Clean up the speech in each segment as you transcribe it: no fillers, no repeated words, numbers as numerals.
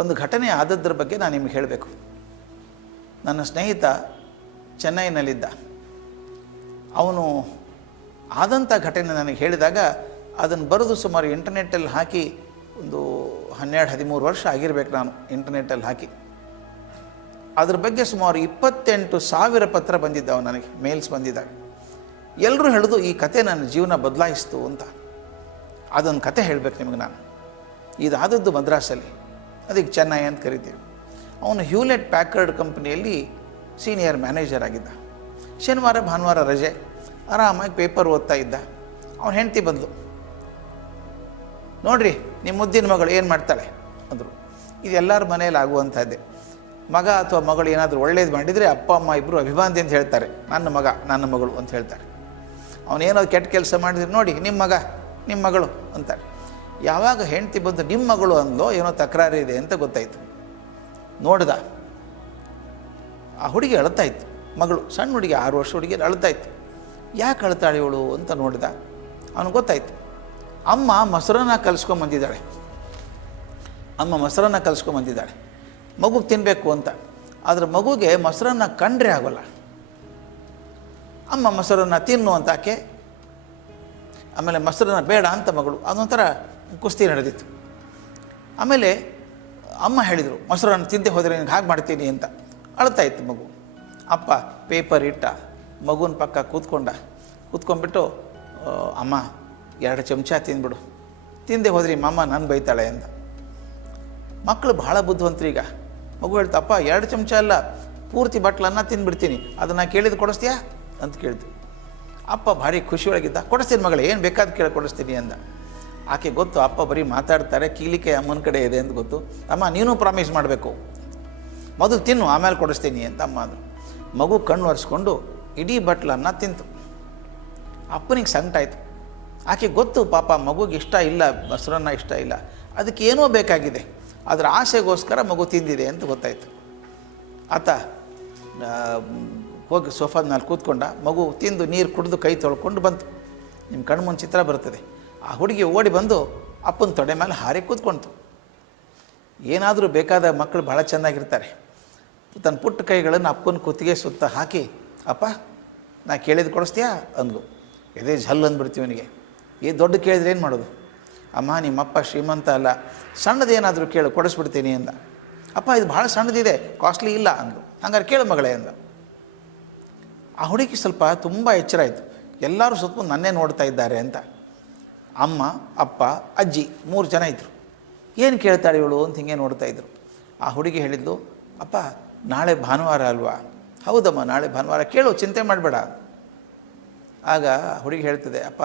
ಒಂದು ಘಟನೆ ಆದದ್ರ ಬಗ್ಗೆ ನಾನು ನಿಮಗೆ ಹೇಳಬೇಕು. ನನ್ನ ಸ್ನೇಹಿತ ಚೆನ್ನೈನಲ್ಲಿದ್ದ. ಅವನು ಆದಂಥ ಘಟನೆ ನನಗೆ ಹೇಳಿದಾಗ ಅದನ್ನು ಬರೆದು ಸುಮಾರು ಇಂಟರ್ನೆಟ್ಟಲ್ಲಿ ಹಾಕಿ ಒಂದು 12-13 ವರ್ಷ ಆಗಿರ್ಬೇಕು ನಾನು ಇಂಟರ್ನೆಟ್ಟಲ್ಲಿ ಹಾಕಿ. ಅದ್ರ ಬಗ್ಗೆ ಸುಮಾರು 28,000 ಪತ್ರ ಬಂದಿದ್ದಾವೆ ನನಗೆ, ಮೇಲ್ಸ್ ಬಂದಿದ್ದಾವೆ. ಎಲ್ಲರೂ ಹೇಳಿದು ಈ ಕತೆ ನನ್ನ ಜೀವನ ಬದಲಾಯಿಸ್ತು ಅಂತ. ಅದೊಂದು ಕತೆ ಹೇಳಬೇಕು ನಿಮಗೆ ನಾನು. ಇದಾದದ್ದು ಮದ್ರಾಸಲ್ಲಿ, ಅದಕ್ಕೆ ಚೆನ್ನೈ ಅಂತ ಕರಿತೀವಿ. ಅವನು ಹ್ಯೂಲೆಟ್ ಪ್ಯಾಕರ್ಡ್ ಕಂಪ್ನಿಯಲ್ಲಿ ಸೀನಿಯರ್ ಮ್ಯಾನೇಜರ್ ಆಗಿದ್ದ. ಶನಿವಾರ ಭಾನುವಾರ ರಜೆ, ಆರಾಮಾಗಿ ಪೇಪರ್ ಓದ್ತಾ ಇದ್ದ. ಅವನ ಹೆಂಡತಿ ಬಂದಳು. ನೋಡ್ರಿ ನಿಮ್ಮ ಮುದ್ದಿನ ಮಗಳು ಏನು ಮಾಡ್ತಾಳೆ ಅಂದರು. ಇದು ಎಲ್ಲರ ಮನೇಲಿ ಆಗುವಂಥದ್ದೇ. ಮಗ ಅಥವಾ ಮಗಳು ಏನಾದರೂ ಒಳ್ಳೇದು ಮಾಡಿದರೆ ಅಪ್ಪ ಅಮ್ಮ ಇಬ್ಬರು ಅಭಿಮಾನಿ ಅಂತ ಹೇಳ್ತಾರೆ, ನನ್ನ ಮಗ ನನ್ನ ಮಗಳು ಅಂತ ಹೇಳ್ತಾರೆ. ಅವನೇನೋ ಕೆಟ್ಟ ಕೆಲಸ ಮಾಡಿದ್ರೆ ನೋಡಿ ನಿಮ್ಮ ಮಗ ನಿಮ್ಮ ಮಗಳು ಅಂತಾರೆ. ಯಾವಾಗ ಹೆಂಡತಿ ಬಂದು ನಿಮ್ಮ ಮಗಳು ಅಂದೋ ಏನೋ ತಕರಾರು ಇದೆ ಅಂತ ಗೊತ್ತಾಯಿತು. ನೋಡ್ದ, ಆ ಹುಡುಗಿ ಅಳ್ತಾಯಿತ್ತು. ಮಗಳು ಸಣ್ಣ ಹುಡುಗಿ, 6 ವರ್ಷ ಹುಡುಗಿ ಅಳ್ತಾಯಿತ್ತು. ಯಾಕೆ ಅಳ್ತಾಳೆ ಇವಳು ಅಂತ ನೋಡಿದ. ಅವನಿಗೆ ಗೊತ್ತಾಯಿತು, ಅಮ್ಮ ಮೊಸರನ್ನ ಕಲಿಸ್ಕೊಂಬಂದಿದ್ದಾಳೆ. ಮಗುಗೆ ತಿನ್ನಬೇಕು ಅಂತ. ಆದರೆ ಮಗುಗೆ ಮೊಸರನ್ನ ಕಂಡ್ರೆ ಆಗೋಲ್ಲ. ಅಮ್ಮ ಮೊಸರನ್ನ ತಿನ್ನು ಅಂತ ಆಕೆ, ಆಮೇಲೆ ಮೊಸರನ್ನ ಬೇಡ ಅಂತ ಮಗಳು. ಅದೊಂಥರ ಕುಸ್ತಿ ನಡೆದಿತ್ತು. ಆಮೇಲೆ ಅಮ್ಮ ಹೇಳಿದರು, ಮೊಸರನ್ನ ತಿಂದೆ ಹೋದರೆ ನಿನಗೆ ಹಾಗೆ ಮಾಡ್ತೀನಿ ಅಂತ. ಅಳ್ತಾಯಿತ್ತು ಮಗು. ಅಪ್ಪ ಪೇಪರ್ ಇಟ್ಟ, ಮಗುನ ಪಕ್ಕ ಕೂತ್ಕೊಂಡ್ಬಿಟ್ಟು, ಅಮ್ಮ 2 ಚಮಚ ತಿಂದ್ಬಿಡು, ತಿಂದೆ ಹೋದ್ರಿ ಮಮ್ಮ ನಾನು ಬೈತಾಳೆ ಅಂತ. ಮಕ್ಕಳು ಭಾಳ ಬುದ್ಧಿವಂತರು. ಈಗ ಮಗು ಹೇಳ್ತಪ್ಪ 2 ಚಮಚ ಅಲ್ಲ, ಪೂರ್ತಿ ಬಟ್ಲನ್ನ ತಿಂದ್ಬಿಡ್ತೀನಿ, ಅದನ್ನು ಕೇಳಿದ್ದು ಕೊಡಿಸ್ತೀಯಾ ಅಂತ ಕೇಳ್ತು. ಅಪ್ಪ ಭಾರಿ ಖುಷಿಯೊಳಗಿದ್ದ. ಕೊಡಿಸ್ತೀನಿ ಮಗಳೇ, ಏನು ಬೇಕಾದ ಕೇಳಿ ಕೊಡಿಸ್ತೀನಿ ಅಂದ. ಆಕೆ ಗೊತ್ತು ಅಪ್ಪ ಬರೀ ಮಾತಾಡ್ತಾರೆ, ಕೀಲಿಕೆ ಅಮ್ಮನ ಕಡೆ ಇದೆ ಅಂತ ಗೊತ್ತು. ಅಮ್ಮ ನೀನು ಪ್ರಾಮಿಸ್ ಮಾಡಬೇಕು, ಮೊದಲು ತಿನ್ನು ಆಮೇಲೆ ಕೊಡಿಸ್ತೀನಿ ಅಂತ ಅಮ್ಮ ಅಂದರು. ಮಗು ಕಣ್ಣು ಒರೆಸ್ಕೊಂಡು ಇಡೀ ಬಟ್ಲನ್ನು ತಿಂತು. ಅಪ್ಪನಿಗೆ ಸಂಕಟ ಆಯಿತು. ಆಕೆ ಗೊತ್ತು ಪಾಪ ಮಗುಗೆ ಇಷ್ಟ ಇಲ್ಲ, ಮೊಸರನ್ನ ಇಷ್ಟ ಇಲ್ಲ, ಅದಕ್ಕೆ ಏನೋ ಬೇಕಾಗಿದೆ, ಅದರ ಆಸೆಗೋಸ್ಕರ ಮಗು ತಿಂದಿದೆ ಅಂತ ಗೊತ್ತಾಯಿತು. ಆತ ಹೋಗಿ ಸೋಫಾದ ಮೇಲೆ ಕೂತ್ಕೊಂಡ. ಮಗು ತಿಂದು ನೀರು ಕುಡಿದು ಕೈ ತೊಳ್ಕೊಂಡು ಬಂತು. ನಿಮ್ಮ ಕಣ್ಣು ಮುಂದೆ ಚಿತ್ರ ಬರ್ತದೆ. ಆ ಹುಡುಗಿ ಓಡಿ ಬಂದು ಅಪ್ಪನ ತೊಡೆ ಮೇಲೆ ಹಾರಿ ಕೂತ್ಕೊಳ್ತು. ಏನಾದರೂ ಬೇಕಾದ ಮಕ್ಕಳು ಭಾಳ ಚೆನ್ನಾಗಿರ್ತಾರೆ. ತನ್ನ ಪುಟ್ಟ ಕೈಗಳನ್ನು ಅಪ್ಪನ ಕುತ್ತಿಗೆ ಸುತ್ತ ಹಾಕಿ, ಅಪ್ಪ ನಾ ಕೇಳಿದ್ದು ಕೊಡಿಸ್ತೀಯಾ ಅಂದ್ಲು. ಎದೆ ಝಲ್ ಅಂದ್ಬಿಡ್ತೀವಿ ಅವನಿಗೆ. ದೊಡ್ಡ ಕೇಳಿದ್ರೆ ಏನು ಮಾಡೋದು? ಅಮ್ಮ ನಿಮ್ಮಪ್ಪ ಶ್ರೀಮಂತ ಅಲ್ಲ, ಸಣ್ಣದೇನಾದರೂ ಕೇಳು ಕೊಡಿಸ್ಬಿಡ್ತೀನಿ ಅಂದ. ಅಪ್ಪ ಇದು ಭಾಳ ಸಣ್ಣದಿದೆ, ಕಾಸ್ಟ್ಲಿ ಇಲ್ಲ ಅಂದು. ಹಂಗಾರೆ ಕೇಳು ಮಗಳೇ ಅಂದ. ಆ ಹುಡುಗಿ ಸ್ವಲ್ಪ ತುಂಬ ಎಚ್ಚರ ಆಯಿತು. ಎಲ್ಲರೂ ಸುತ್ತ ನನ್ನೇ ನೋಡ್ತಾ ಇದ್ದಾರೆ ಅಂತ. ಅಮ್ಮ, ಅಪ್ಪ, ಅಜ್ಜಿ 3 ಜನ ಇದ್ದರು. ಏನು ಕೇಳ್ತಾಳೆ ಇವಳು ಅಂತ ಹಿಂಗೆ ನೋಡ್ತಾ ಇದ್ರು. ಆ ಹುಡುಗಿ ಹೇಳಿದ್ಲು, ಅಪ್ಪ ನಾಳೆ ಭಾನುವಾರ ಅಲ್ವಾ? ಹೌದಮ್ಮ ನಾಳೆ ಭಾನುವಾರ, ಕೇಳು ಚಿಂತೆ ಮಾಡಬೇಡ. ಆಗ ಹುಡುಗಿ ಹೇಳ್ತದೆ, ಅಪ್ಪ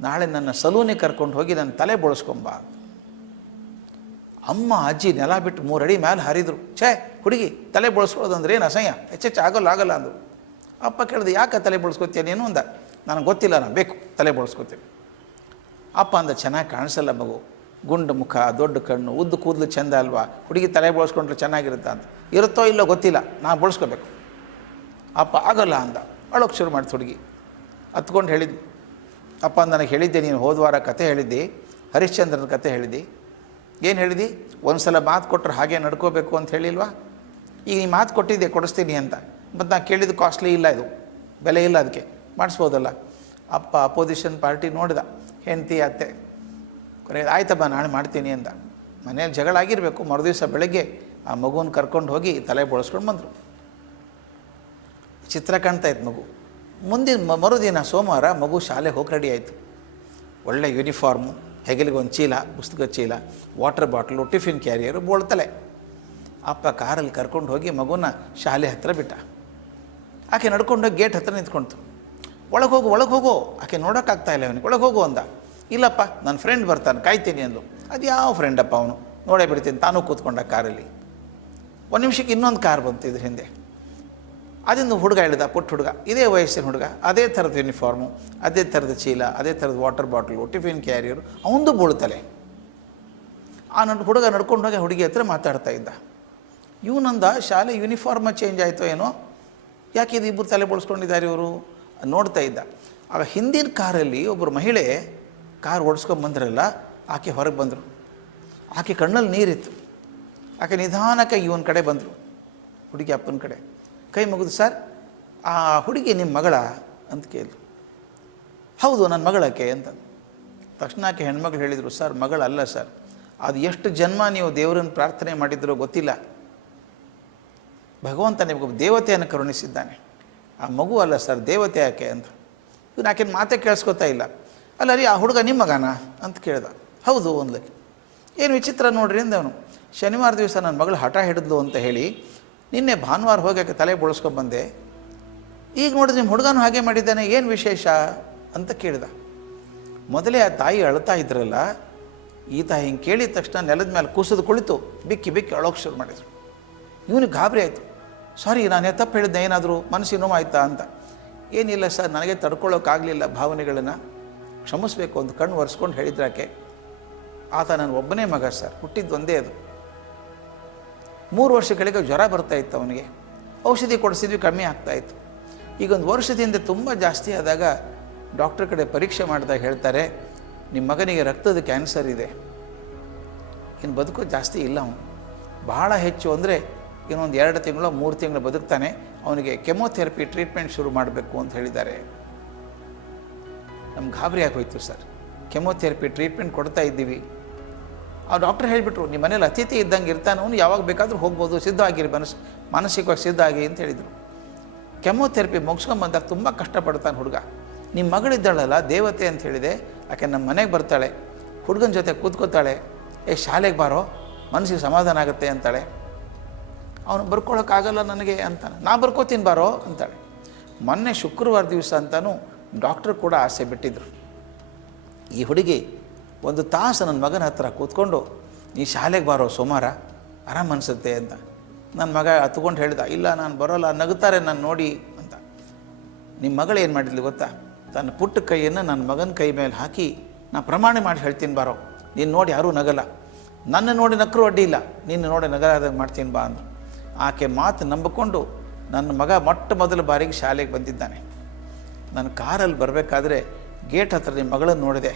ನಾಳೆ ನನ್ನ ಸಲೂನಿಗೆ ಕರ್ಕೊಂಡು ಹೋಗಿ ನನ್ನ ತಲೆ ಬೋಳಿಸ್ಕೊಂಬ. ಅಮ್ಮ ಅಜ್ಜಿ ನೆಲ ಬಿಟ್ಟು 3 ಅಡಿ ಮೇಲೆ ಹಾರಿದ್ರು. ಛೇ ಹುಡುಗಿ ತಲೆ ಬೋಳಿಸ್ಕೊಳ್ಳೋದು ಅಂದ್ರೆ ಏನು ಅಸಹ್ಯ, ಹೆಚ್ಚೆಚ್ಚು ಆಗಲ್ಲ ಅಂದರು. ಅಪ್ಪ ಕೇಳಿದೆ, ಯಾಕೆ ತಲೆ ಬೋಳಿಸ್ಕೊತೀಯ ನೀನು ಅಂದ. ನನಗೆ ಗೊತ್ತಿಲ್ಲ, ನಾನು ಬೇಕು ತಲೆ ಬೋಳಿಸ್ಕೊತೀನಿ. ಅಪ್ಪ ಅಂದ, ಚೆನ್ನಾಗಿ ಕಾಣಿಸಲ್ಲ ಮಗು, ಗುಂಡು ಮುಖ, ದೊಡ್ಡ ಕಣ್ಣು, ಉದ್ದು ಕೂದಲು ಚೆಂದ ಅಲ್ವಾ, ಹುಡುಗಿ ತಲೆ ಬೋಳಿಸ್ಕೊಂಡ್ರೆ ಚೆನ್ನಾಗಿರುತ್ತಾ ಅಂತ. ಇರುತ್ತೋ ಇಲ್ಲೋ ಗೊತ್ತಿಲ್ಲ, ನಾನು ಬೋಳಿಸ್ಕೋಬೇಕು. ಅಪ್ಪ ಆಗಲ್ಲ ಅಂದ. ಅಳೋಕ್ಕೆ ಶುರು ಮಾಡ್ತು ಹುಡುಗಿ. ಹತ್ಕೊಂಡು ಹೇಳಿದ್ದು, ಅಪ್ಪ ನನಗೆ ಹೇಳಿದ್ದೆ, ನೀನು ಹೋದ ವಾರ ಕತೆ ಹೇಳಿದ್ದಿ, ಹರಿಶ್ಚಂದ್ರನ ಕತೆ ಹೇಳಿದ್ದಿ. ಏನು ಹೇಳಿದಿ? ಒಂದು ಸಲ ಮಾತು ಕೊಟ್ಟರೆ ಹಾಗೆ ನಡ್ಕೋಬೇಕು ಅಂತ ಹೇಳಿಲ್ವಾ? ಈಗ ನೀ ಮಾತು ಕೊಟ್ಟಿದ್ದೆ ಕೊಡಿಸ್ತೀನಿ ಅಂತ, ಮತ್ತು ನಾನು ಕೇಳಿದ್ದು ಕಾಸ್ಟ್ಲಿ ಇಲ್ಲ, ಇದು ಬೆಲೆ ಇಲ್ಲ, ಅದಕ್ಕೆ ಮಾಡಿಸ್ಬೋದಲ್ಲ. ಅಪ್ಪ ಅಪೋಸಿಷನ್ ಪಾರ್ಟಿ ನೋಡಿದ, ಹೆಂಡತಿ ಅತ್ತೆ. ಕೊನೆಗೆ ಆಯ್ತಪ್ಪ ನಾಳೆ ಮಾಡ್ತೀನಿ ಅಂದ. ಮನೇಲಿ ಜಗಳ ಆಗಿರಬೇಕು. ಮರುದಿವಸ ಬೆಳಗ್ಗೆ ಆ ಮಗುನ ಕರ್ಕೊಂಡು ಹೋಗಿ ತಲೆ ಬೋಳಿಸ್ಕೊಂಡು ಬಂದರು. ಚಿತ್ರ ಕಾಣ್ತಾ ಇತ್ತು ಮಗು. ಮುಂದಿನ ಮರುದಿನ ಸೋಮವಾರ ಮಗು ಶಾಲೆಗೆ ಹೋಗಿ ರೆಡಿ ಆಯಿತು. ಒಳ್ಳೆ ಯೂನಿಫಾರ್ಮು, ಹೆಗಲಿಗೊಂದು ಚೀಲ, ಪುಸ್ತಕದ ಚೀಲ, ವಾಟರ್ ಬಾಟ್ಲು, ಟಿಫಿನ್ ಕ್ಯಾರಿಯರು, ಬೋಳ್ತಲೆ. ಅಪ್ಪ ಕಾರಲ್ಲಿ ಕರ್ಕೊಂಡು ಹೋಗಿ ಮಗುನ ಶಾಲೆ ಹತ್ತಿರ ಬಿಟ್ಟ. ಆಕೆ ನಡ್ಕೊಂಡೋಗಿ ಗೇಟ್ ಹತ್ತಿರ ನಿಂತ್ಕೊಳ್ತು. ಒಳಗೆ ಹೋಗೋ ಆಕೆ ನೋಡೋಕ್ಕಾಗ್ತಾಯಿಲ್ಲ ಅವನಿಗೆ. ಒಳಗೆ ಹೋಗು ಅಂದ. ಇಲ್ಲಪ್ಪ ನನ್ನ ಫ್ರೆಂಡ್ ಬರ್ತಾನೆ, ಕಾಯ್ತೀನಿ ಅಂದು. ಅದು ಯಾವ ಫ್ರೆಂಡಪ್ಪ ಅವನು, ನೋಡೇ ಬಿಡ್ತೀನಿ. ತಾನೂ ಕೂತ್ಕೊಂಡ ಕಾರಲ್ಲಿ. 1 ನಿಮಿಷಕ್ಕೆ ಇನ್ನೊಂದು ಕಾರ್ ಬಂತು ಇದ್ರ ಹಿಂದೆ. ಅದನ್ನು ಹುಡುಗ ಇಳಿದ, ಪುಟ್ಟ ಹುಡುಗ, ಇದೇ ವಯಸ್ಸಿನ ಹುಡುಗ, ಅದೇ ಥರದ ಯೂನಿಫಾರ್ಮು, ಅದೇ ಥರದ ಚೀಲ, ಅದೇ ಥರದ ವಾಟರ್ ಬಾಟ್ಲು, ಟಿಫಿನ್ ಕ್ಯಾರಿಯರು, ಅವನದು ಬೋಳ್ತಲೆ. ಆ ಹುಡುಗ ನಡ್ಕೊಂಡು ಹೋಗಿ ಹುಡುಗಿ ಹತ್ರ ಮಾತಾಡ್ತಾ ಇದ್ದ. ಇವನಂದ, ಶಾಲೆ ಯೂನಿಫಾರ್ಮ ಚೇಂಜ್ ಆಯಿತೋ ಏನೋ, ಯಾಕೆ ಇದು ಇಬ್ಬರು ತಲೆ ಬೋಳಿಸ್ಕೊಂಡಿದ್ದಾರೆ ಇವರು ನೋಡ್ತಾ ಇದ್ದ. ಆಗ ಹಿಂದಿನ ಕಾರಲ್ಲಿ ಒಬ್ಬರು ಮಹಿಳೆ ಕಾರ್ ಓಡಿಸ್ಕೊಂಬಂದ್ರಲ್ಲ, ಆಕೆ ಹೊರಗೆ ಬಂದರು. ಆಕೆ ಕಣ್ಣಲ್ಲಿ ನೀರಿತ್ತು. ಆಕೆ ನಿಧಾನಕ್ಕೆ ಇವನ ಕಡೆ ಬಂದರು, ಹುಡುಗಿ ಅಪ್ಪನ ಕಡೆ ಕೈ ಮುಗಿದು, ಸರ್ ಆ ಹುಡುಗಿ ನಿಮ್ಮ ಮಗಳ ಅಂತ ಕೇಳಿದ್ರು. ಹೌದು ನನ್ನ ಮಗಳಕ್ಕೆ ಅಂತ. ತಕ್ಷಣ ಆಕೆ ಹೆಣ್ಮಗಳು ಹೇಳಿದರು, ಸರ್ ಮಗಳಲ್ಲ ಸರ್, ಅದು ಎಷ್ಟು ಜನ್ಮ ನೀವು ದೇವರನ್ನು ಪ್ರಾರ್ಥನೆ ಮಾಡಿದ್ರೋ ಗೊತ್ತಿಲ್ಲ, ಭಗವಂತ ನಿಮಗೆ ದೇವತೆಯನ್ನು ಕರುಣಿಸಿದ್ದಾನೆ, ಆ ಮಗು ಅಲ್ಲ ಸರ್ ದೇವತೆ ಯಾಕೆ ಅಂತ. ಇವನು ಆಕೆನ ಮಾತೇ ಕೇಳಿಸ್ಕೊತಾ ಇಲ್ಲ. ಅಲ್ಲ ರೀ ಆ ಹುಡುಗ ನಿಮ್ಮ ಮಗನ ಅಂತ ಕೇಳ್ದ. ಹೌದು ಅಂದ್ಲಕ್ಕೆ. ಏನು ವಿಚಿತ್ರ ನೋಡ್ರಿ ಅಂದವನು. ಶನಿವಾರ ದಿವಸ ನನ್ನ ಮಗಳು ಹಠ ಹಿಡಿದ್ಲು ಅಂತ ಹೇಳಿ ನಿನ್ನೆ ಭಾನುವಾರ ಹೋಗಿ ಆಕೆ ತಲೆ ಬೋಳಿಸ್ಕೊಂಡ್ಬಂದೆ, ಈಗ ನೋಡಿದ್ರೆ ನಿಮ್ಮ ಹುಡುಗನೂ ಹಾಗೆ ಮಾಡಿದ್ದಾನೆ, ಏನು ವಿಶೇಷ ಅಂತ ಕೇಳಿದ. ಮೊದಲೇ ಆ ತಾಯಿ ಅಳ್ತಾ ಇದ್ರಲ್ಲ, ಈತ ಹಿಂಗೆ ಕೇಳಿದ ತಕ್ಷಣ ನೆಲದ ಮೇಲೆ ಕೂಸದು ಕುಳಿತು ಬಿಕ್ಕಿ ಬಿಕ್ಕಿ ಅಳೋಕೆ ಶುರು ಮಾಡಿದರು. ಇವನಿಗೆ ಗಾಬರಿ ಆಯಿತು. ಸಾರಿ ನಾನು ತಪ್ಪು ಹೇಳಿದ್ದೆ, ಏನಾದರೂ ಮನಸ್ಸಿಗೆ ನೋವಾಯ್ತಾ ಅಂತ. ಏನಿಲ್ಲ ಸರ್, ನನಗೆ ತಡ್ಕೊಳ್ಳೋಕ್ಕಾಗಲಿಲ್ಲ ಭಾವನೆಗಳನ್ನು, ಕ್ಷಮಿಸಬೇಕು ಅಂತ ಕಣ್ಣು ಒರೆಸ್ಕೊಂಡು ಹೇಳಿದ್ರಾಕೆ. ಆತ ನನ್ನ ಒಬ್ಬನೇ ಮಗ ಸರ್, ಹುಟ್ಟಿದ್ದು ಒಂದೇ ಅದು. 3 ವರ್ಷಗಳಿಗೆ ಜ್ವರ ಬರ್ತಾಯಿತ್ತು ಅವನಿಗೆ, ಔಷಧಿ ಕೊಡಿಸಿದ್ವಿ ಕಮ್ಮಿ ಆಗ್ತಾಯಿತ್ತು. ಈಗ 1 ವರ್ಷದಿಂದ ತುಂಬ ಜಾಸ್ತಿ ಆದಾಗ ಡಾಕ್ಟ್ರ್ ಕಡೆ ಪರೀಕ್ಷೆ ಮಾಡಿದಾಗ ಹೇಳ್ತಾರೆ, ನಿಮ್ಮ ಮಗನಿಗೆ ರಕ್ತದ ಕ್ಯಾನ್ಸರ್ ಇದೆ, ಇನ್ನು ಬದುಕೋ ಜಾಸ್ತಿ ಇಲ್ಲ, ಅವನು ಬಹಳ ಹೆಚ್ಚು ಅಂದರೆ ಇನ್ನೊಂದು 2 ತಿಂಗಳು 3 ತಿಂಗಳು ಬದುಕ್ತಾನೆ, ಅವನಿಗೆ ಕೆಮೊಥೆರಪಿ ಟ್ರೀಟ್ಮೆಂಟ್ ಶುರು ಮಾಡಬೇಕು ಅಂತ ಹೇಳಿದ್ದಾರೆ. ನಮ್ಗೆ ಗಾಬರಿ ಆಗೋಯ್ತು ಸರ್. ಕೆಮೊಥೆರಪಿ ಟ್ರೀಟ್ಮೆಂಟ್ ಕೊಡ್ತಾ ಇದ್ದೀವಿ. ಆ ಡಾಕ್ಟ್ರ್ ಹೇಳಿಬಿಟ್ರು, ನಿಮ್ಮ ಮನೇಲಿ ಅತಿಥಿ ಇದ್ದಂಗೆ ಇರ್ತಾನೆ, ಅವನು ಯಾವಾಗ ಬೇಕಾದರೂ ಹೋಗ್ಬೋದು, ಸಿದ್ಧ ಆಗಿರಿ, ಮಾನಸಿಕವಾಗಿ ಸಿದ್ಧ ಆಗಿ ಅಂತ ಹೇಳಿದರು. ಕೆಮೊಥೆರಪಿ ಮುಗಿಸ್ಕೊಂಬಂದಾಗ ತುಂಬ ಕಷ್ಟಪಡ್ತಾನೆ ಹುಡುಗ. ನಿಮ್ಮ ಮಗಳಿದ್ದಾಳಲ್ಲ ದೇವತೆ ಅಂತ ಹೇಳಿದೆ, ಆಕೆ ನಮ್ಮ ಮನೆಗೆ ಬರ್ತಾಳೆ, ಹುಡುಗನ ಜೊತೆ ಕೂತ್ಕೋತಾಳೆ, ಶಾಲೆಗೆ ಬಾರೋ ಮನಸ್ಸಿಗೆ ಸಮಾಧಾನ ಆಗುತ್ತೆ ಅಂತಾಳೆ. ಅವನು ಬರ್ಕೊಳ್ಳೋಕ್ಕಾಗಲ್ಲ ನನಗೆ ಅಂತಾನೆ. ನಾ ಬರ್ಕೋತೀನಿ ಬಾರೋ ಅಂತಾಳೆ. ಮೊನ್ನೆ ಶುಕ್ರವಾರ ದಿವಸ ಅಂತಲೂ ಡಾಕ್ಟ್ರು ಕೂಡ ಆಸೆ ಬಿಟ್ಟಿದ್ರು. ಈ ಹುಡುಗಿ 1 ತಾಸು ನನ್ನ ಮಗನ ಹತ್ರ ಕೂತ್ಕೊಂಡು, ನೀ ಶಾಲೆಗೆ ಬಾರೋ ಸೋಮವಾರ ಆರಾಮ್ ಅನಿಸುತ್ತೆ ಅಂತ. ನನ್ನ ಮಗ ಹತ್ಕೊಂಡು ಹೇಳ್ದ, ಇಲ್ಲ ನಾನು ಬರೋಲ್ಲ, ನಗುತ್ತಾರೆ ನಾನು ನೋಡಿ ಅಂತ. ನಿಮ್ಮ ಮಗಳು ಏನು ಮಾಡಿದ್ಲು ಗೊತ್ತಾ, ತನ್ನ ಪುಟ್ಟ ಕೈಯನ್ನು ನನ್ನ ಮಗನ ಕೈ ಮೇಲೆ ಹಾಕಿ, ನಾ ಪ್ರಮಾಣ ಮಾಡಿ ಹೇಳ್ತೀನಿ ಬಾರೋ, ನೀನು ನೋಡಿ ಯಾರೂ ನಗಲ್ಲ, ನನ್ನ ನೋಡಿ ನಕ್ಕರೂ ಅಡ್ಡಿ ಇಲ್ಲ, ನೀನು ನೋಡಿ ನಗಲಾದಾಗ ಮಾಡ್ತೀನಿ ಬಾ ಅಂದರು. ಆಕೆ ಮಾತು ನಂಬಿಕೊಂಡು ನನ್ನ ಮಗ ಮೊಟ್ಟ ಮೊದಲ ಬಾರಿಗೆ ಶಾಲೆಗೆ ಬಂದಿದ್ದಾನೆ. ನನ್ನ ಕಾರಲ್ಲಿ ಬರಬೇಕಾದ್ರೆ ಗೇಟ್ ಹತ್ರ ನಿಮ್ಮ ಮಗಳನ್ನು ನೋಡಿದೆ.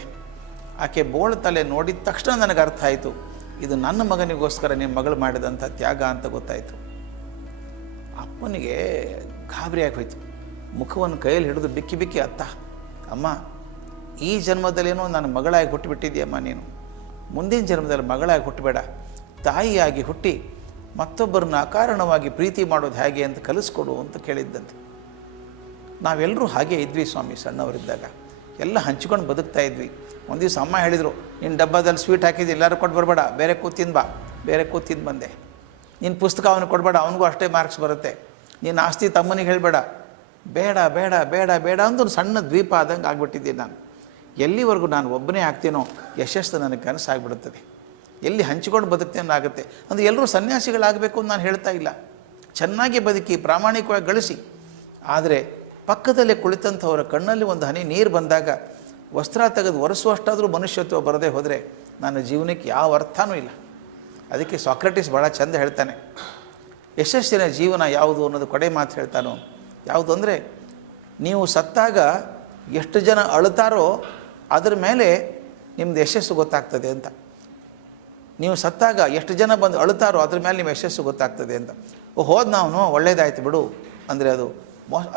ಆಕೆ ಬೋಳ ತಲೆ ನೋಡಿದ ತಕ್ಷಣ ನನಗೆ ಅರ್ಥ ಆಯಿತು, ಇದು ನನ್ನ ಮಗನಿಗೋಸ್ಕರ ನಿಮ್ಮ ಮಗಳು ಮಾಡಿದಂಥ ತ್ಯಾಗ ಅಂತ ಗೊತ್ತಾಯಿತು. ಅಪ್ಪನಿಗೆ ಗಾಬರಿ ಆಗೋಯ್ತು. ಮುಖವನ್ನು ಕೈಯಲ್ಲಿ ಹಿಡಿದು ಬಿಕ್ಕಿ ಬಿಕ್ಕಿ, ಅತ್ತ ಅಮ್ಮ ಈ ಜನ್ಮದಲ್ಲೇನೋ ನನ್ನ ಮಗಳಾಗಿ ಹುಟ್ಟುಬಿಟ್ಟಿದ್ದೀಯಮ್ಮ, ನೀನು ಮುಂದಿನ ಜನ್ಮದಲ್ಲಿ ಮಗಳಾಗಿ ಹುಟ್ಟಬೇಡ, ತಾಯಿಯಾಗಿ ಹುಟ್ಟಿ ಮತ್ತೊಬ್ಬರನ್ನ ಅಕಾರಣವಾಗಿ ಪ್ರೀತಿ ಮಾಡೋದು ಹೇಗೆ ಅಂತ ಕಲಿಸ್ಕೊಡು ಅಂತ ಕೇಳಿದ್ದಂತೆ. ನಾವೆಲ್ಲರೂ ಹಾಗೆ ಇದ್ವಿ ಸ್ವಾಮಿ, ಸಣ್ಣವರಿದ್ದಾಗ ಎಲ್ಲ ಹಂಚ್ಕೊಂಡು ಬದುಕ್ತಾ ಇದ್ವಿ. ಒಂದು ದಿವಸ ಅಮ್ಮ ಹೇಳಿದರು, ನಿನ್ನ ಡಬ್ಬದಲ್ಲಿ ಸ್ವೀಟ್ ಹಾಕಿದ್ದು ಎಲ್ಲರೂ ಕೊಟ್ಟು ಬರಬೇಡ, ಬೇರೆ ಕೂತಿಂದು ಬಾ, ಬೇರೆ ಕೂತಿಂದು ಬಂದೆ. ನಿನ್ನ ಪುಸ್ತಕ ಅವನಿಗೆ ಕೊಡಬೇಡ, ಅವನಿಗೂ ಅಷ್ಟೇ ಮಾರ್ಕ್ಸ್ ಬರುತ್ತೆ. ನಿನ್ನ ಆಸ್ತಿ ತಮ್ಮನಿಗೆ ಹೇಳಬೇಡ, ಬೇಡ ಬೇಡ ಬೇಡ ಬೇಡ ಅಂತ ಒಂದು ಸಣ್ಣ ದ್ವೀಪ ಆದಂಗೆ ಆಗ್ಬಿಟ್ಟಿದ್ದೀನಿ ನಾನು. ಎಲ್ಲಿವರೆಗೂ ನಾನು ಒಬ್ಬನೇ ಆಗ್ತೀನೋ ಯಶಸ್ಸು ನನಗೆ ಕನಸಾಗ್ಬಿಡುತ್ತದೆ. ಎಲ್ಲಿ ಹಂಚಿಕೊಂಡು ಬದುಕ್ತೇನೋ ಆಗುತ್ತೆ. ಅಂದರೆ ಎಲ್ಲರೂ ಸನ್ಯಾಸಿಗಳಾಗಬೇಕು ಅಂತ ನಾನು ಹೇಳ್ತಾ ಇಲ್ಲ, ಚೆನ್ನಾಗಿ ಬದುಕಿ ಪ್ರಾಮಾಣಿಕವಾಗಿ ಗಳಿಸಿ. ಆದರೆ ಪಕ್ಕದಲ್ಲೇ ಕುಳಿತಂಥವರ ಕಣ್ಣಲ್ಲಿ ಒಂದು ಹನಿ ನೀರು ಬಂದಾಗ ವಸ್ತ್ರ ತೆಗೆದು ಒರೆಸುವಷ್ಟಾದರೂ ಮನುಷ್ಯತ್ವ ಬರದೇ ಹೋದರೆ ನನ್ನ ಜೀವನಕ್ಕೆ ಯಾವ ಅರ್ಥನೂ ಇಲ್ಲ. ಅದಕ್ಕೆ ಸಾಕ್ರೆಟಿಸ್ ಭಾಳ ಚಂದ ಹೇಳ್ತಾನೆ, ಯಶಸ್ಸಿನ ಜೀವನ ಯಾವುದು ಅನ್ನೋದು ಕಡೆ ಮಾತು ಹೇಳ್ತಾನೋ. ಯಾವುದು ಅಂದರೆ, ನೀವು ಸತ್ತಾಗ ಎಷ್ಟು ಜನ ಅಳುತ್ತಾರೋ ಅದರ ಮೇಲೆ ನಿಮ್ಮದು ಯಶಸ್ಸು ಗೊತ್ತಾಗ್ತದೆ ಅಂತ. ನೀವು ಸತ್ತಾಗ ಎಷ್ಟು ಜನ ಬಂದು ಅಳುತ್ತಾರೋ ಅದ್ರ ಮೇಲೆ ನಿಮ್ಮ ಯಶಸ್ಸು ಗೊತ್ತಾಗ್ತದೆ ಅಂತ. ಹೋದ ನಾವು ಒಳ್ಳೇದಾಯ್ತು ಬಿಡು ಅಂದರೆ ಅದು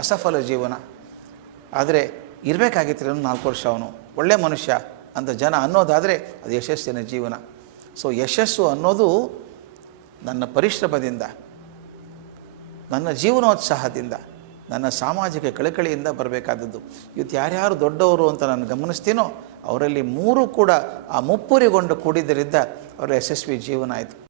ಅಸಫಲ ಜೀವನ. ಆದರೆ ಇರಬೇಕಾಗಿತ್ತು 4 ವರ್ಷ ಅವನು ಒಳ್ಳೆ ಮನುಷ್ಯ ಅಂತ ಜನ ಅನ್ನೋದಾದರೆ ಅದು ಯಶಸ್ಸಿನ ಜೀವನ. ಸೊ ಯಶಸ್ಸು ಅನ್ನೋದು ನನ್ನ ಪರಿಶ್ರಮದಿಂದ, ನನ್ನ ಜೀವನೋತ್ಸಾಹದಿಂದ, ನನ್ನ ಸಾಮಾಜಿಕ ಕಳಕಳಿಯಿಂದ ಬರಬೇಕಾದದ್ದು. ಇವತ್ತು ಯಾರ್ಯಾರು ದೊಡ್ಡವರು ಅಂತ ನಾನು ಗಮನಿಸ್ತೀನೋ ಅವರಲ್ಲಿ 3 ಕೂಡ ಆ ಮುಪ್ಪುರಿಗೊಂಡು ಕೂಡಿದ್ದರಿಂದ ಅವರ ಯಶಸ್ವಿ ಜೀವನ ಆಯಿತು.